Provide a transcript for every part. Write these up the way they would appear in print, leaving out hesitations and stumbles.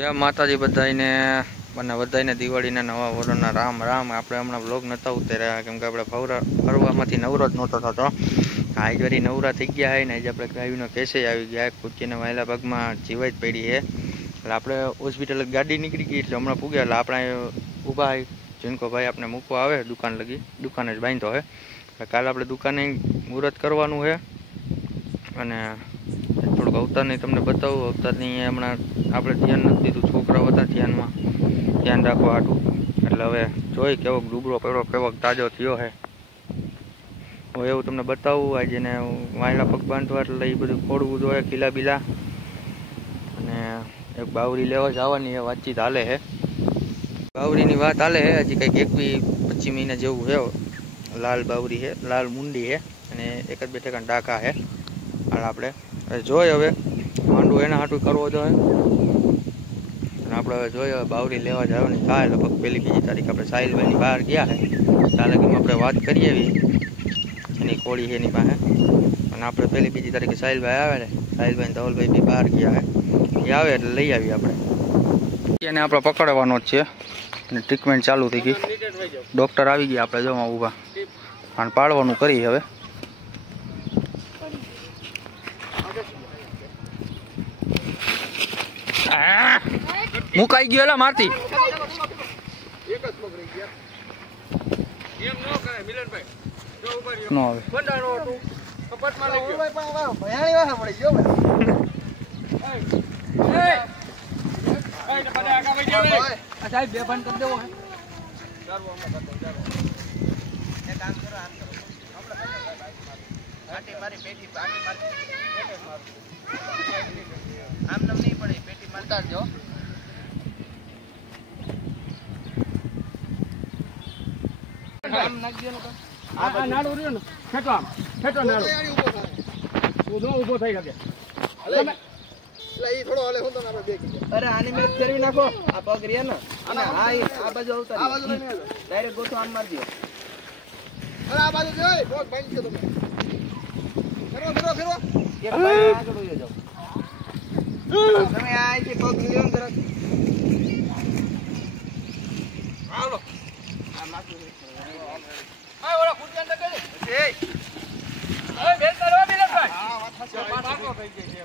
જય માતાજી બધાને અને બધાને દિવાળીના નવા વર્ષના રામ રામ। આપણે હમણાં વ્લોગ નહોતા ઉતાર્યા કેમ કે આપણે ફરવામાંથી નવરો જ નહોતો થતો। આજ વળી નવરા થઈ ગયા છે ને આજે આપણે ગાયનો કેસે આવી ગયા। કુચીને વાયલા ભાગમાં જીવાત પડી છે એટલે આપણે હોસ્પિટલ ગાડી નીકળી ગઈ એટલે હમણાં પૂગ્યા એટલે આપણે ઊભા જીનકો ભાઈ આપણે મૂકવા આવે દુકાન લગી દુકાને જ બાંધ્યો છે એટલે કાલે આપણે દુકાને મુહૂર્ત કરવાનું છે અને થોડુંક અવતારની તમને બતાવું। અવતારની હમણાં આપણે ધ્યાન નથી દીધું, છોકરાઓ હતા ધ્યાનમાં ધ્યાન રાખવા હાટું એટલે હવે જોઈ કેવોક ડૂબરો પડ્યો કેવોક તાજો થયો છે હું એવું તમને બતાવું। આજે એને વાયલા પગ બાંધવા એટલે એ બધું ખોડવું જોઈએ ખીલા બીલા અને એક બાવરી લેવા જવાની છે, વાતચીત હાલે છે, બાવરીની વાત હાલે છે હજી કંઈક 21-25 મહિના જેવું છે। લાલ બાવરી છે, લાલ મુંડી છે અને એક જ બે ટકા ડાકા છે હાલ આપણે જોઈ હવે માંડવું એના હાટું કરવો જોઈએ અને આપણે હવે જોઈએ બાવરી લેવા જવાની થાય લગભગ 1-2 તારીખ આપણે સાહિલભાઈની બહાર ગયા છે ત્યાં લગીમાં આપણે વાત કરી આવી એની કોળી છે એની પાસે અને આપણે 1-2 તારીખે સાહિલભાઈ આવે ને સાહિલભાઈ ધવલભાઈ બી બહાર ગયા છે એ આવે એટલે લઈ આવીએ આપણે એને આપણે પકડવાનો જ છે અને ટ્રીટમેન્ટ ચાલુ થઈ ગઈ, ડૉક્ટર આવી ગયા આપણે જોવા ઊભા અને પાડવાનું કરી હવે મુકાઈ ગયો એલા મારતી નો આવે આમ નમ નહીં પડે પેટી ઉતારજો આમ નાખજો ને આ નાડો રહ્યો ને ખેટો આમ ખેટો નાડો ઊભો થઈ શકે તમે લે ઈ થોડો હલે હું તો આપણે બે કી અરે આની મેં ફેરવી નાખો આ પગ રહ્યા ને અને હા આ બાજુ ઉતાર આ બાજુ લઈને ડાયરેક્ટ ગોઠો આમ માર દયો અરે આ બાજુ જોઈ પગ બાંધી દો તમે ફેરવો એક બાજુ આગળ વયો જાઓ તમે આ જે પગ લ્યો ને જરા હાલો આ માથું આ ઓલા કુંજન લગે એ બેલ કરો બિલકભાઈ હા વાત સાચી પાકો થઈ ગઈ છે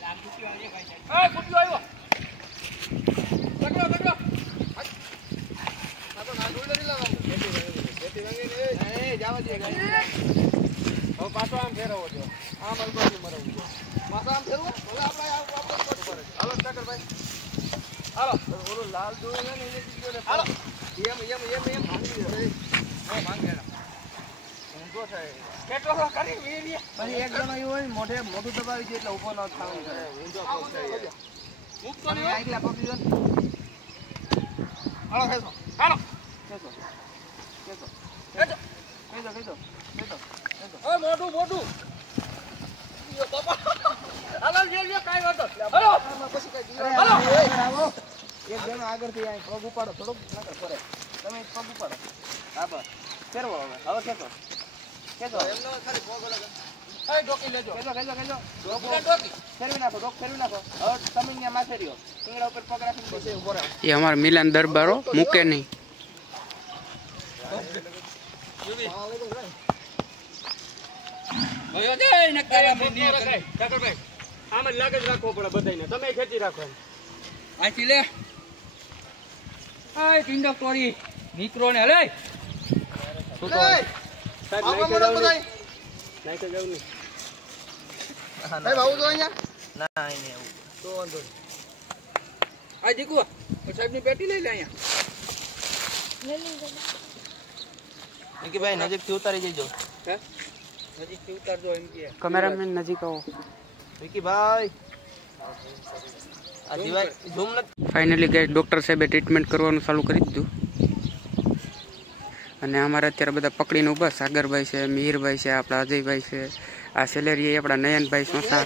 લાગ કુંજો આવી ભાઈ એ કુંજો આવ્યો પકડો આ તો ના ડોલ નથી લાવવાનું બેટી વાંગી ને એ જાવ દે ગાડી હવે પાછો આમ ફેરવો જો આમ અલબાજી મરવું જો પાછો આમ ફેરવો ભલે આપણે વાપસ ઉપર હાલો ટકર ભાઈ હાલો ઓલો લાલ ડોલ ને એ કીધો ને હાલો એમ ભાંગી દે હા ભાંગેડા ઊંધો થાય કેટલો કરી વીરી પછી એક જણો ઈ હોય મોઢે મોઢું દબાવી દે એટલે ઊભો ન થાય ઊંધો પગ થાય મુક્તો નહીં આગલા પકડી લો હાલો ખેસો ઓય મોઢું યો બાપા હાલો લે કાઈ વાતો હાલો પછી કાઈ હાલો એક જણો આગળથી આ પગ ઉપાડો થોડોક નકર કરે તમે પગ ઉપાડો હા બસ ફેરવો હવે ખેતો એમનો ખાલી પગ લગા એ ડોકી લેજો ખેજો ડોકી ફેરવી નાખો હવે તમે અહીંયા માથે રહ્યો ટીંગડા ઉપર પગ રાખીને બેસે ઉભો રહો એ અમાર મિલન દરબારો મૂકે નહીં ભયો દે ને કાયા મે ની ઠાકરભાઈ આમ જ લાગે જ રાખવો પડે બધાયને તમે ખેતી રાખો આથી લે આય ટીંડા તોરી મિત્રો ને હલે શું તો સાહેબ નાઈ કે જાવ ને સાહેબ આવું તો અહીંયા ના આઈને આવું તો વાંધો આ દીકુ સાહેબ ની પેટી લઈ લે અહીંયા કે ભાઈ નજીક થી ઉતારી જજો હે નજીક થી ઉતારજો એમ કે કેમેરામેન નજીક આવો વિકી ભાઈ આ દિવાલ ઝૂમ ન ફાઇનલી ગાઈસ ડોક્ટર સાહેબે ટ્રીટમેન્ટ કરવાનું ચાલુ કરી દીધું અને અમારે અત્યારે બધા પકડીને ઊભા સાગરભાઈ છે, મિહિરભાઈ છે, આપણા અજયભાઈ છે, આ સેલેરી આપણા નયનભાઈ સોસા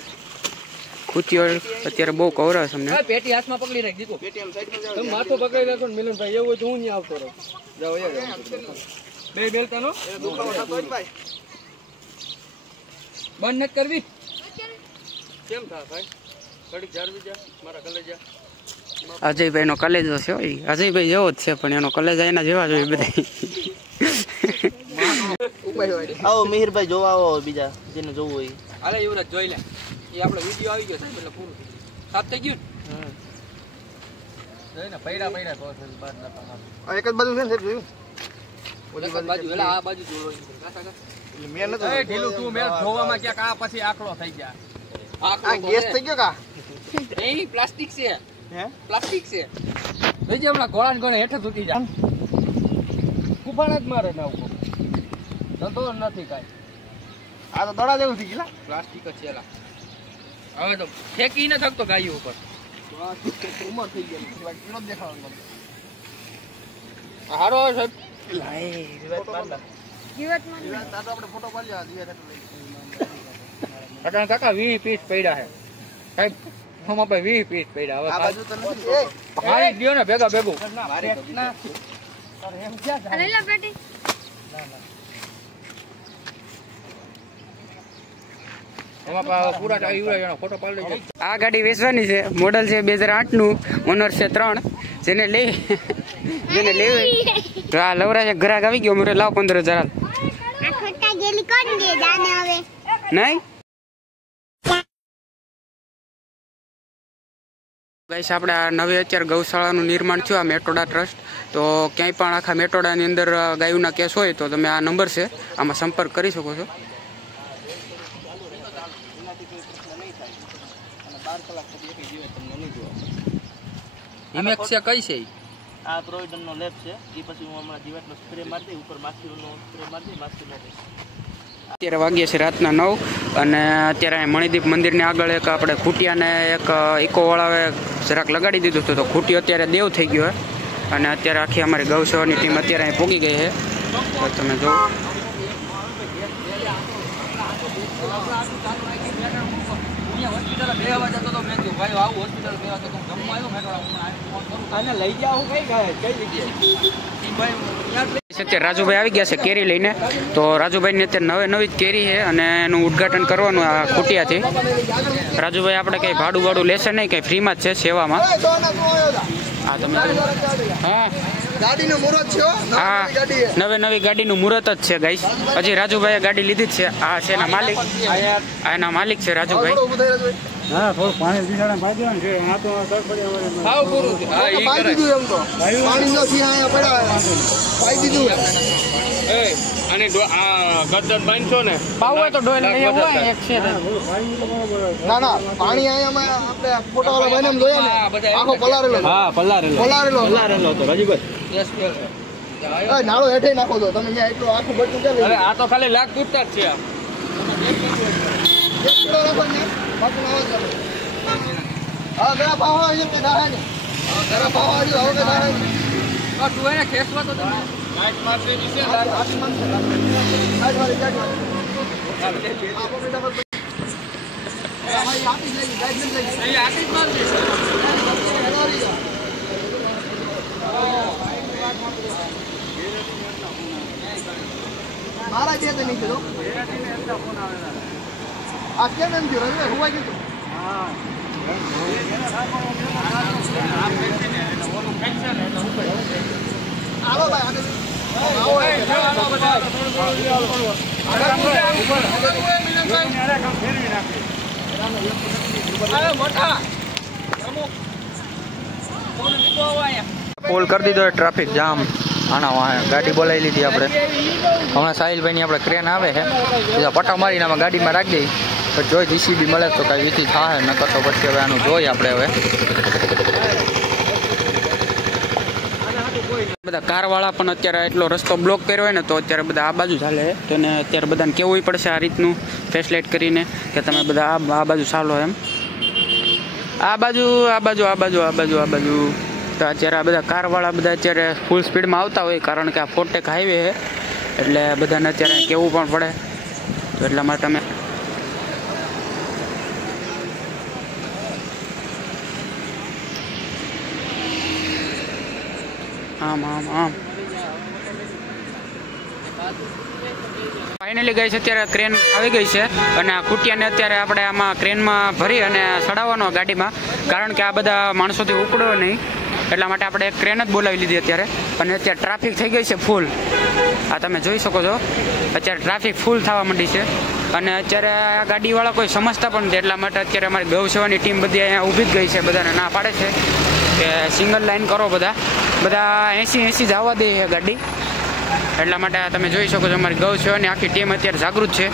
કુચીઓ અત્યારે બહુ કવરાવે છે અમને પેટી હાથમાં પકડી રાખી દીધો પેટી આમ સાઈડ માં જાવ તમે માથું પકડી રાખો ને મિલનભાઈ એવું હોય તો હું નહીં આવતો રહો જાઓ બે બેલતા નો ભાઈ બંધ નથી કરવી કેમ થા ભાઈ ઘડીક જાળવી જા મારા કલેજા અજયભાઈ નો કલેજો છે અજયભાઈ જેવો જ છે પણ એનો કલેજા એના જેવા જોઈએ બધા આવો મિહિરભાઈ જોવા આવો બીજા જેને જોવું હોય હાલે યુવરાજ જોઈ લે એ આપણો વિડિયો આવી ગયો સાહેબ એટલે પૂરું સાફ થઈ ગયું જોઈ ને પૈડા પૈડા તો બાર ના એક જ બાજુ છે ને સાહેબ જોયું ઓલી બાજુ એલા આ બાજુ જોડો કાકા એટલે મેં નતો એ ઢીલું તું મેં ધોવામાં ક્યાંક આ પછી આખલો થઈ ગયા આ ગેસ થઈ ગયો કા એ પ્લાસ્ટિક છે હે પ્લાસ્ટિક છે લઈ જે હમણાં ગોળાને ગોળે હેઠે તૂટી જા કુફાણ જ મારે ના ઉપર ધંધો નથી કાંઈ આ તો દડા જેવું થઈ ગયું પ્લાસ્ટિક જ છે હવે તો ફેંકી ન શકતો ગાયો ઉપર ઉમર થઈ ગઈ કિલો દેખાવાનું હારો સાહેબ આપણે ફોટો પાડી અટાણ કાકા 20 પીસ પડ્યા છે સાહેબ હમ આપણે 20 પીસ પડ્યા હવે આ બાજુ તો નથી મારી ગયો ને ભેગા ભેગું આ ગાડી વેચવાની છે મોડલ છે 2008 નું ઓનર છે 3 જેને લેવી તો આ લવરાજ ગ્રાહક આવી ગયો મારે લાવ 15000 નહીં ગાઈસ આપણે આ નવી અત્યારે ગૌશાળાનું નિર્માણ થયું આ મેટોડા ટ્રસ્ટ તો ક્યાંય પણ આખા મેટોડાની અંદર ગાયોના કેસ હોય તો તમે આ નંબર છે આમાં સંપર્ક કરી શકો છો હિમેક્સ કઈ છે આ પ્રોવિડન નો લેબ છે એ પછી હું હમણાં જીવાતનો સ્પ્રે મારી દઈ ઉપર માખીનો સ્પ્રે મારી દઈ માખી નો અત્યારે વાગ્યા છે રાતના 9 અને અત્યારે મણિદીપ મંદિરની આગળ એક આપણે ખૂટિયાને એક ઇકોવાળાએ જરાક લગાડી દીધું હતું તો ખૂટિયો અત્યારે દેવ થઈ ગયો અને અત્યારે આખી અમારી ગૌસેવાની ટીમ અત્યારે અહીં પહોંચી ગઈ છે તો તમે જો અત્યારે રાજુભાઈ આવી ગયા છે કેરી લઈને તો રાજુભાઈની અત્યારે નવી જ કેરી છે અને એનું ઉદ્ઘાટન કરવાનું આ ખૂટિયાથી રાજુભાઈ આપણે કંઈ ભાડું લેશે નહીં કંઈ ફ્રીમાં જ છે સેવામાં હા તમે હા ગાડીનું મુહૂર્ત છે હા નવી ગાડીનું મુહૂર્ત જ છે ગાઈસ હજી રાજુભાઈએ ગાડી લીધી જ છે આ છે એના માલિક એના માલિક છે રાજુભાઈ હા થોડું પાણી બિચારા પાઈ દેવાનું છે આ તો હાવ પૂરું હા ઈ કરે પાણી નથી આયા પડ્યા પાઈ દીધું એ અને આ ગદ્દર બાંધશો ને પાવ તો ડોલ લઈ આવો એક છે ના ના પાણી આયામાં આપણે ફોટો વાળા ભાઈને જોયા ને આખો પલારેલો હા પલારેલો હતો રાજુભાઈ એ નાળો હેઠે નાખો તો તમે ત્યાં એટલું આખું બટું ચાલે અરે આ તો ખાલી લાખ તૂટતા જ છે એક કિલો રાખો ને બાકી આવો ચાલે હા ગયા પાવ અહીંયા કે દાહે ને ગયા પાવ આવી હવે કે દાહે ને આ તું એને ખેસવા તો તમે લાઈટ મારશે નીચે આઠ મન છે આઠ વાળી આપો બેટા ભાઈ આપી લઈ ગાઈડ લઈ અહીં આખી જ મારશે મારા જે તો નહીં કીધું આ કેમ એમ થયું રવિ હોવા ગયું હાલો ભાઈ ફૂલ કરી દીધો ટ્રાફિક જામ આના ગાડી બોલાવી લીધી આપણે હમણાં સાહિલભાઈની આપણે ક્રેન આવે છે બીજા પટા મારીને આમાં ગાડીમાં રાખી દઈ તો જોઈ જીસીબી મળે તો કાંઈ વીથી થાય નકર તો પછી હવે આનું જોઈએ આપણે હવે બધા કારવાળા પણ અત્યારે એટલો રસ્તો બ્લોક કર્યો હોય ને તો અત્યારે બધા આ બાજુ ચાલે તો એને અત્યારે બધાને કહેવું પડશે આ રીતનું ફેસલાઇટ કરીને કે તમે બધા આ બાજુ ચાલો એમ આ બાજુ તો અત્યારે આ બધા કારવાળા બધા અત્યારે ફૂલ સ્પીડમાં આવતા હોય કારણ કે આ ફોરટેક હાઈવે છે એટલે બધાને અત્યારે કહેવું પણ પડે તો એટલા માટે અમે આમ ફાઇનલી ગઈ છે અત્યારે ક્રેન આવી ગઈ છે અને આ કુટિયાને અત્યારે આપણે આમાં ક્રેનમાં ભરી અને ચડાવવાનો ગાડીમાં, કારણ કે આ બધા માણસોથી ઉપડો નહીં એટલા માટે આપણે એક ક્રેન જ બોલાવી લીધી અત્યારે. અને અત્યારે ટ્રાફિક થઈ ગઈ છે ફૂલ, આ તમે જોઈ શકો છો અત્યારે ટ્રાફિક ફૂલ થવા માંડી છે. અને અત્યારે આ ગાડીવાળા કોઈ સમજતા પણ નથી, એટલા માટે અત્યારે અમારી ગૌ સેવાની ટીમ બધી અહીંયા ઊભી જ ગઈ છે, બધાને ના પાડે છે કે સિંગલ લાઈન કરો, બધા 80 જ આવવા દે ગાડી. એટલા માટે તમે જોઈ શકો છો અમારી ગૌ સેવાની આખી ટીમ અત્યારે જાગૃત છે.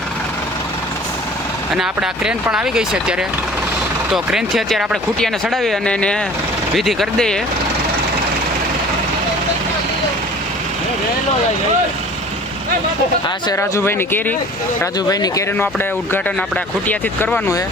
અને આપણે આ ક્રેન પણ આવી ગઈ છે અત્યારે, તો ક્રેનથી અત્યારે આપણે ખૂટિયાને ચડાવી અને એને વિધિ કરી દઈએ. આ છે રાજુભાઈની કેરી. રાજુભાઈની કેરીનું આપણે ઉદ્ઘાટન આપણે ખૂટિયાથી જ કરવાનું છે.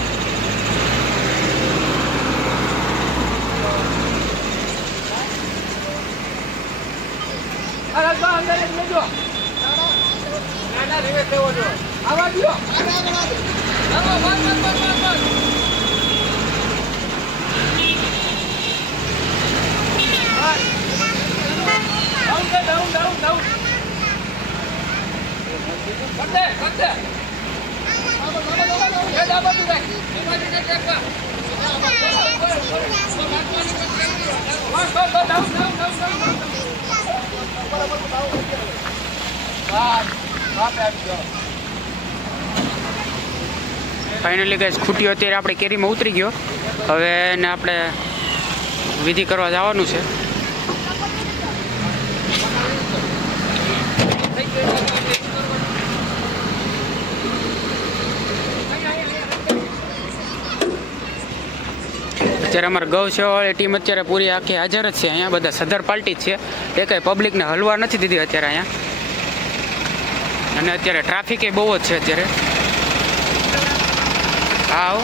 ફાઇનલી ગાઈસ ખૂટ્યો અત્યારે આપણે કેરીમાં ઉતરી ગયો. હવે એને આપણે વિધિ કરવા જવાનું છે. અત્યારે અમારા ગૌ સેવાવાળી ટીમ અત્યારે પૂરી આખી હાજર જ છે અહીંયા. બધા સદર પાર્ટી જ છે, એ કંઈ પબ્લિકને હલવા નથી દીધી અત્યારે અહીંયા. અને અત્યારે ટ્રાફિક એ બહુ જ છે અત્યારે. આવો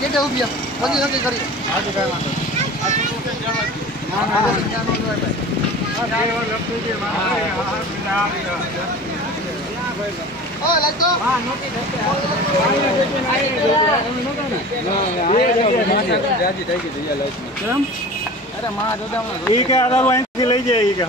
गेटे उभी बंदी नक्की करी લઈ જાય